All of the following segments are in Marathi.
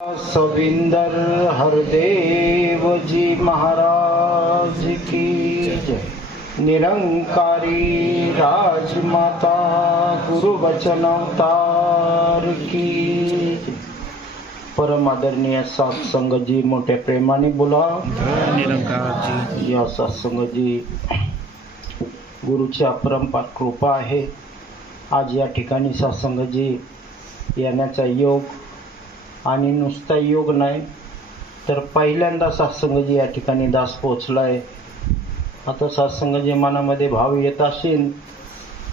सविंदर हरदेव जी महाराज की जय। निरंकारी राजमाता गुरु वचन अवतार की जय। परम आदरणीय सत्संग जी मोठ्या प्रेमाने बोला निरंकार जी। या सत्संग जी गुरुची अपरंपार कृपा आहे। आज या ठिकाणी सत्संग जी येण्याचा योग आणि नुसता योग नाही तर पहिल्यांदा सत्संगजी या ठिकाणी दास पोचलाय। आता सत्संगजी मनामध्ये भाव येत असेल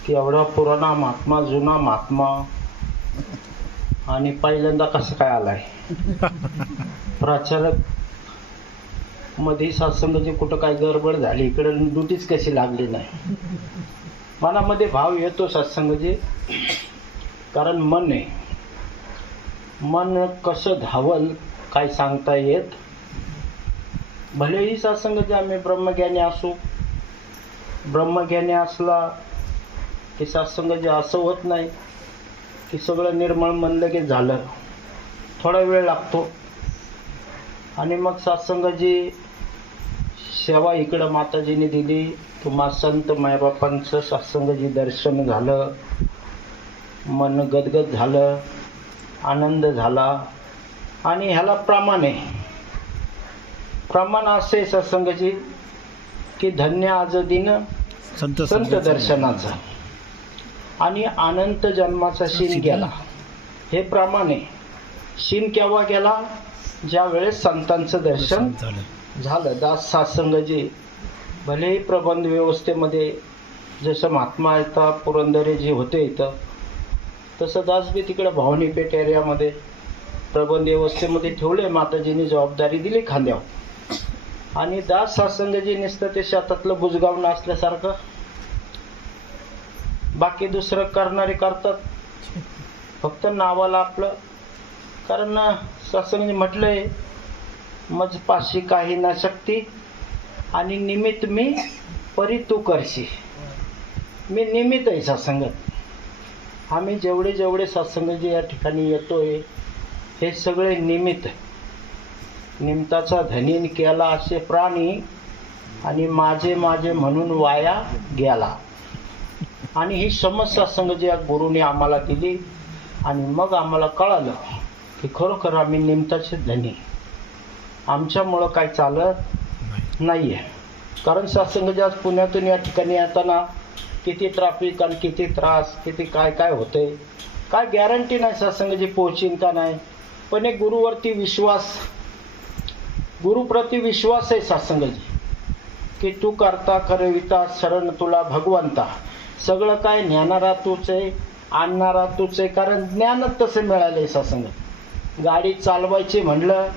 की एवढा पुराणा महात्मा जुना महात्मा आणि पहिल्यांदा कसं काय आलाय। प्रचारक मध्ये सत्संगजी कुठं काय गडबड झाली इकडे ड्युटीच कशी लागली नाही। मनामध्ये भाव येतो सत्संगजी, कारण मन आहे। मन कसं धावल काय सांगता येत। भलेही सत्संग आम्ही ब्रह्मज्ञानी असू, ब्रह्मज्ञानी असला की सत्संग असं होत नाही की सगळं निर्मळ मन लगेच झालं, थोडा वेळ लागतो। आणि मग सत्संगाची सेवा इकडं माताजीने दिली, तुम्हा संत मायबापांचं सत्संगाची दर्शन झालं, मन गदगद झालं, आनंद झाला। आणि ह्याला प्रमाण असे सत्संगजी की धन्य आज दिन संत दर्शनाचा आणि अनंत जन्माचा शीन गेला। हे प्रमाण आहे। शीन केव्हा गेला? ज्या वेळेस संतांचं दर्शन झालं। दास सत्संगजी भलेही प्रबंध व्यवस्थेमध्ये जसं महात्मा येतात पुरंदरेजी होते इथं, तसं दास बी तिकडे भवानी पेठ एरियामध्ये प्रबंध व्यवस्थेमध्ये ठेवले। माताजीने जबाबदारी दिली खांद्यावर। आणि दास सत्संगजी नुसतं ते शेतातलं बुजगाव असल्यासारखं बाकी दुसरं करणारे करतात, फक्त नावाला आपलं। कारण सत्संगजी म्हटलंय मज पाशी काही ना शक्ती आणि निमित्त मी परी तू करशी। मी निमित्त आहे सत्संगत। आम्ही जेवढे जेवढे सत्संगजी या ठिकाणी येतोय हे सगळे निमित्त। निमित्ताचा धनी केला असे प्राणी आणि माझे माझे म्हणून वाया गेला। आणि ही समज सत्संगजी या गुरुने आम्हाला दिली। आणि मग आम्हाला कळालं की खरोखर आम्ही निमित्ताचे धनी, आमच्यामुळं काय चालत नाहीये। कारण सत्संगजी आज पुण्यातून या ठिकाणी येताना किती ट्रॅफिक आणि किती त्रास, किती काय काय होते, काय गॅरंटी नाही सत्संगजी पोहोचीन का नाही। पण एक गुरुवरती विश्वास, गुरुप्रती विश्वास आहे सत्संगजी की तू करता करविता शरण तुला भगवंता। सगळं काय ज्ञानारा तूच आहे, आणणारा तूच आहे। कारण ज्ञानच तसे मिळाले सत्संग। गाडी चालवायची म्हणलं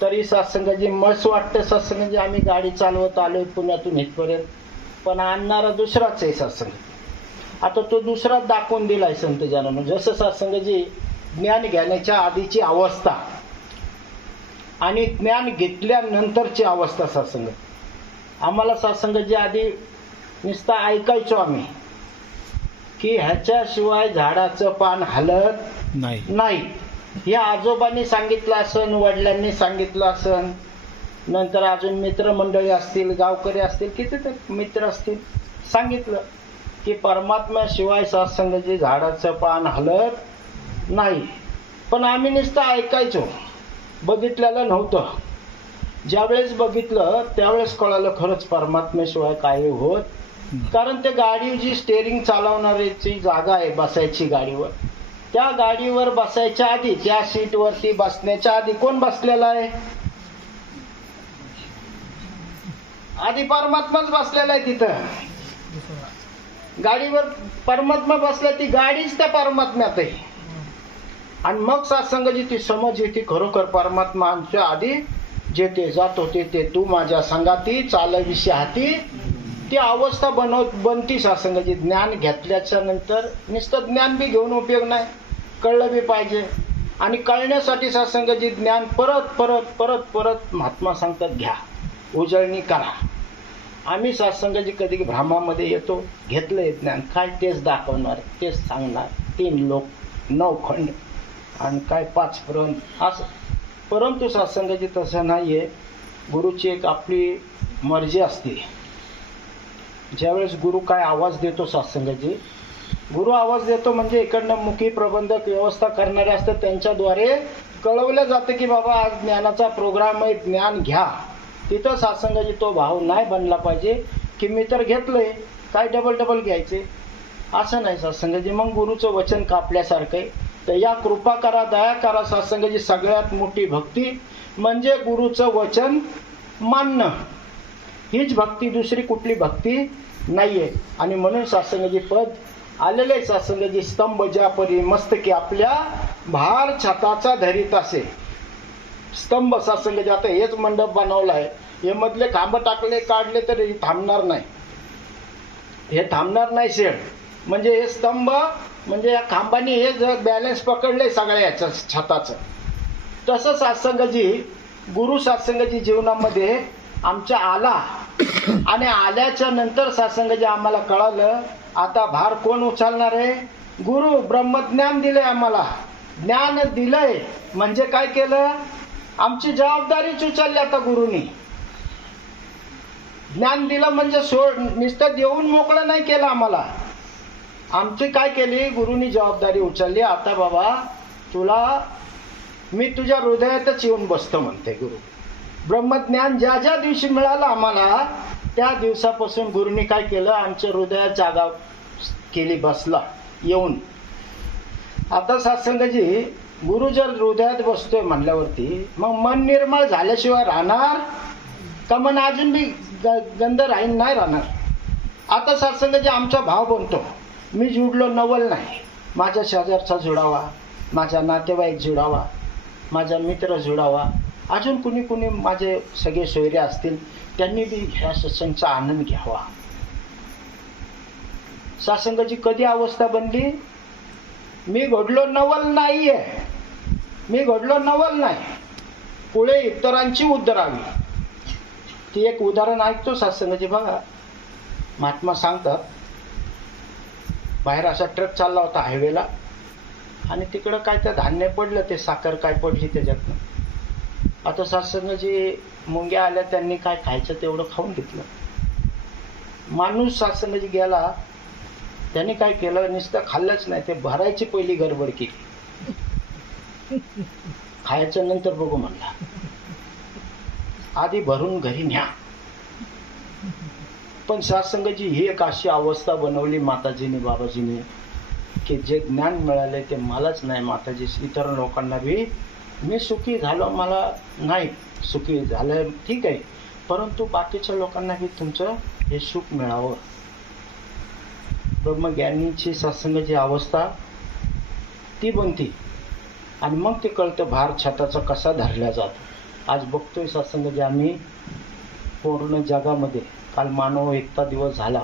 तरी सत्संगजी मस्त वाटतं सत्संगजी आम्ही गाडी चालवत आलोय पुण्यातून इथपर्यंत, पण आणणारा दुसराच आहे सत्संग। आता तो दुसराच दाखवून दिलाय संत जनानं। जसं सत्संगजी ज्ञान घेण्याच्या आधीची अवस्था आणि ज्ञान घेतल्यानंतरची अवस्था सत्संग। आम्हाला सत्संगजी आधी नुसतं ऐकायचो आम्ही की ह्याच्याशिवाय झाडाचं पान हलत नाही। हे आजोबांनी सांगितलं असन, वडिलांनी सांगितलं असन, नंतर अजून मित्रमंडळी असतील, गावकरी असतील, कितीतरी मित्र असतील, सांगितलं की परमात्म्याशिवाय सत्संगजी झाडाचं पान हलत नाही। पण आम्ही नुसतं ऐकायचो, बघितलेलं नव्हतं। ज्यावेळेस बघितलं त्यावेळेस कळालं खरंच परमात्म्याशिवाय काही होत। कारण त्या गाडी जी स्टेअरिंग चालवणाऱ्याची जागा आहे बसायची गाडीवर, त्या गाडीवर बसायच्या आधी, त्या सीटवरती बसण्याच्या आधी कोण बसलेला आहे? आधी परमात्माच बसलेला आहे तिथं। गाडीवर परमात्मा बसला, ती गाडीच त्या परमात्म्यात आहे। आणि मग सत्संगजी ती समज येते खरोखर परमात्मा आमच्या आधी जेथे जात होते ते तू माझ्या संगाती चालविषयी हाती। ती अवस्था बनती सत्संगजी। ज्ञान घेतल्याच्या नंतर नुसतं ज्ञान बी घेऊन उपयोग नाही, कळलं बी पाहिजे। आणि कळण्यासाठी सत्संगजी ज्ञान परत परत परत परत महात्मा सांगतात घ्या, उजळणी करा। आम्ही सत्संगजी कधी भ्रमामध्ये येतो, घेतलंय ज्ञान काय तेच दाखवणार, तेच सांगणार, 3 लोक 9 खंड आणि काय 5 प्रण असं। परंतु सत्संगाची तसं नाहीये. गुरुची एक आपली मर्जी असते. ज्यावेळेस गुरु काय आवाज देतो सत्संगाची, गुरु आवाज देतो म्हणजे इकडनं मुखी प्रबंधक व्यवस्था करणारे असतात, त्यांच्याद्वारे कळवलं जातं की बाबा आज ज्ञानाचा प्रोग्राम आहे, ज्ञान घ्या. तिथं सत्संगाची तो भाव नाही बनला पाहिजे की मी तर घेतलंय, काय डबल घ्यायचे, असं नाही सत्संगाची. मग गुरुचं वचन कापल्यासारखं आहे. तर या कृपा करा, दया करा सत्संगाची सगळ्यात मोठी भक्ती म्हणजे गुरुचं वचन मानणं. हीच भक्ती, दुसरी कुठली भक्ती नाहीये. आणि म्हणून सत्संगाची पद आलेले. सत्संगाची स्तंभ ज्यापरी मस्तकी आपल्या भार छताचा धरीत असे. स्तंभ सत्संगाचे. आता हेच मंडप बनवला आहे, हे मधले खांब टाकले काढले तर हे थांबणार नाही, हे थांबणार नाही शेड. म्हणजे हे स्तंभ म्हणजे या खांबाने हे जर बॅलन्स पकडले सगळ्या याचं छताचं. तसं सत्संगाची, गुरु सत्संगाची जीवनामध्ये आमच्या आला. आणि आल्याच्या नंतर सत्संगाची आम्हाला कळालं आता भार कोण उचलणार आहे. गुरु ब्रह्मज्ञान दिलंय आम्हाला, ज्ञान दिलंय म्हणजे काय केलं, आमची जबाबदारीच उचलली. आता गुरुनी ज्ञान दिलं म्हणजे नुसतं देऊन मोकळं नाही केलं आम्हाला. आमची काय केली, गुरुनी जबाबदारी उचलली. आता बाबा तुला मी तुझ्या हृदयातच येऊन बसतो म्हणते गुरु. ब्रह्मज्ञान ज्या ज्या दिवशी मिळालं आम्हाला त्या दिवसापासून गुरुनी काय केलं, आमच्या हृदयात जागा केली, बसला येऊन. आता सत्संगाची गुरु जर हृदयात बसतोय म्हणल्यावरती मग मन निर्मळ झाल्याशिवाय राहणार का, मन अजून बी गंध राहील, नाही राहणार. आता सत्संगाची आमचा भाव बनतो. मी जुडलो नवल नाही, माझ्या शेजारचा जुडावा, माझा नातेवाईक जुडावा, माझा मित्र जुडावा, अजून कुणी माझे सगळे सोयरे असतील त्यांनी बी ह्या सत्संगचा आनंद घ्यावा. सत्संगाची कधी अवस्था बनली, मी घडलो नवल नाहीये, मी घडलो नवल नाही, पुढे इतरांची उद्धरावी. ती एक उदाहरण ऐकतो सत्संगाची. बघा महात्मा सांगतात, बाहेर असा ट्रक चालला होता हायवेला आणि तिकडं काय ते धान्य पडलं, ते साखर काय पडली त्याच्यातनं. आता सत्संगाची मुंग्या आल्या, त्यांनी काय खायचं तेवढं खाऊन घेतलं. माणूस सत्संगाची गेला, त्यांनी काय केलं, नुसतं खाल्लंच नाही, ते भरायची पहिली गडबड केली. खायचं नंतर बघू म्हणला, आधी भरून घरी न्या. पण सत्संगाची ही एक अशी अवस्था बनवली माताजीने, बाबाजीने, की जे ज्ञान मिळाले ते मलाच नाही माताजी, इतर लोकांना बी. मी सुखी झालो, मला नाही सुखी झालं ठीक आहे, परंतु बाकीच्या लोकांना बी तुमचं हे सुख मिळावं. ब्रह्मज्ञानीची सत्संगाची अवस्था ती बनती. आणि मग ते कळतं भार छताचा कसा धरला जातो. आज बघतोय सत्संगाची आम्ही पूर्ण जगामध्ये, काल मानव एकता दिवस झाला,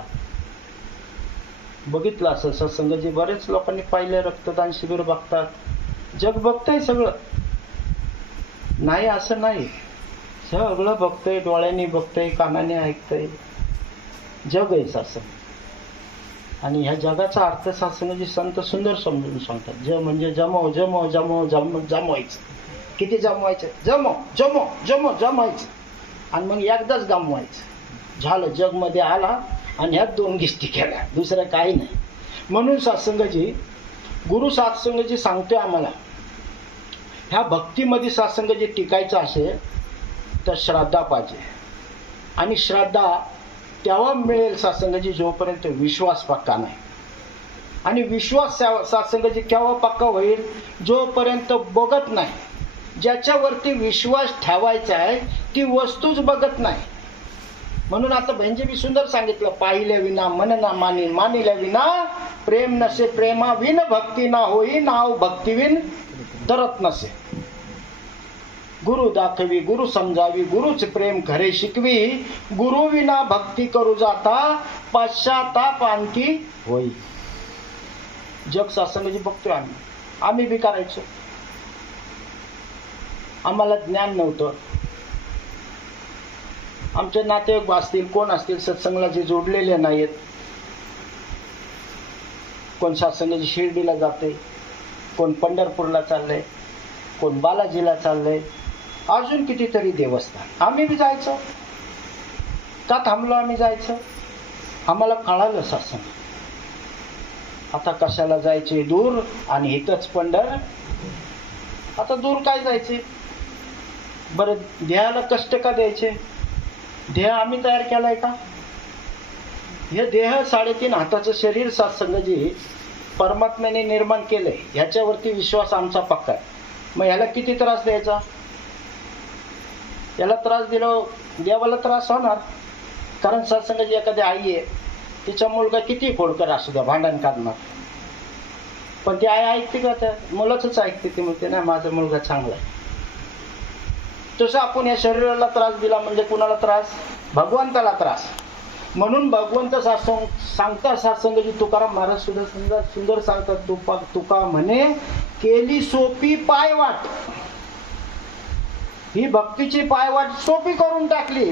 बघितलं असं सत्संगाची बरेच लोकांनी पाहिलं, रक्तदान शिबिर बघतात, जग बघतंय सगळं, नाही असं नाही, सगळं बघतंय, डोळ्यांनी बघतंय, कानाने ऐकतंय, जग आहे सत्संग. आणि ह्या जगाचा अर्थ सत्संगाची संत सुंदर समजून सांगतात. ज म्हणजे जमव जमव जमव जमवायचं. किती जमवायचं, जमवायचं आणि मग एकदाच गमवायचं, झालं. जगमध्ये आला आणि ह्यात दोन गोष्टी केल्या, दुसरं काही नाही. म्हणून सत्संगाची, गुरु सत्संगाची सांगतोय आम्हाला, ह्या भक्तीमध्ये सत्संगाची टिकायचं असेल तर श्रद्धा पाहिजे. आणि श्रद्धा तेव्हा मिळेल सत्संगाची जोपर्यंत विश्वास पक्का नाही. आणि विश्वास सत्संगाची केव्हा पक्का होईल, जोपर्यंत बघत नाही. ज्याच्यावरती विश्वास ठेवायचा आहे ती वस्तूच बघत नाही. म्हणून आता बहिणजी मी सुंदर सांगितलं, पाहिल्या विना मन ना मानी, मानिल्या विना प्रेम नसे, प्रेमा विन भक्ती ना होई, नाव भक्तीविन धरत नसे. गुरु दाखवी, गुरु समजावी, गुरुच प्रेम खरे शिकवी, गुरु विना भक्ती करू जाता, पश्चाताप आणखी होई. जग सत्संगाची बघतोय आम्ही बी करायचो. आम्हाला ज्ञान नव्हतं. आमचे नातेवाईक असतील, कोण असतील सत्संगाला जे जोडलेले नाहीत, कोण सत्संगाची शिर्डीला जाते, कोण पंढरपूरला चाललंय, कोण बालाजीला चाललंय, अजून कितीतरी देवस्थान. आम्ही बी जायचं. का थांबलो आम्ही जायचं? आम्हाला कळालं सत्संग. आता कशाला जायचे दूर आणि इथंच पंढर. आता दूर काय जायचे? बरं, देहाला कष्ट का द्यायचे? देह आम्ही तयार केलाय का? हे देह 3.5 हाताचं शरीर सत्संगजी परमात्म्याने निर्माण केलंय, ह्याच्यावरती विश्वास आमचा पक्का आहे. मग ह्याला किती त्रास द्यायचा? याला त्रास दिला देवाला त्रास होणार. कारण सत्संगाची एखादी आई आहे, तिचा मुलगा किती खोडकर असू द्या, भांडण काढणार, पण ती आई ऐकते का? त्या मुलाचंच ऐकते. ती म्हणते नाही, माझा मुलगा चांगला आहे. तसं आपण या शरीराला त्रास दिला म्हणजे कुणाला त्रास? भगवंताला त्रास. म्हणून भगवंत सांगतात सत्संगाची, तुकाराम महाराज सुद्धा सुंदर सांगतात. तुका म्हणे केली सोपी पायवाट. ही भक्तीची पायवाट सोपी करून टाकली.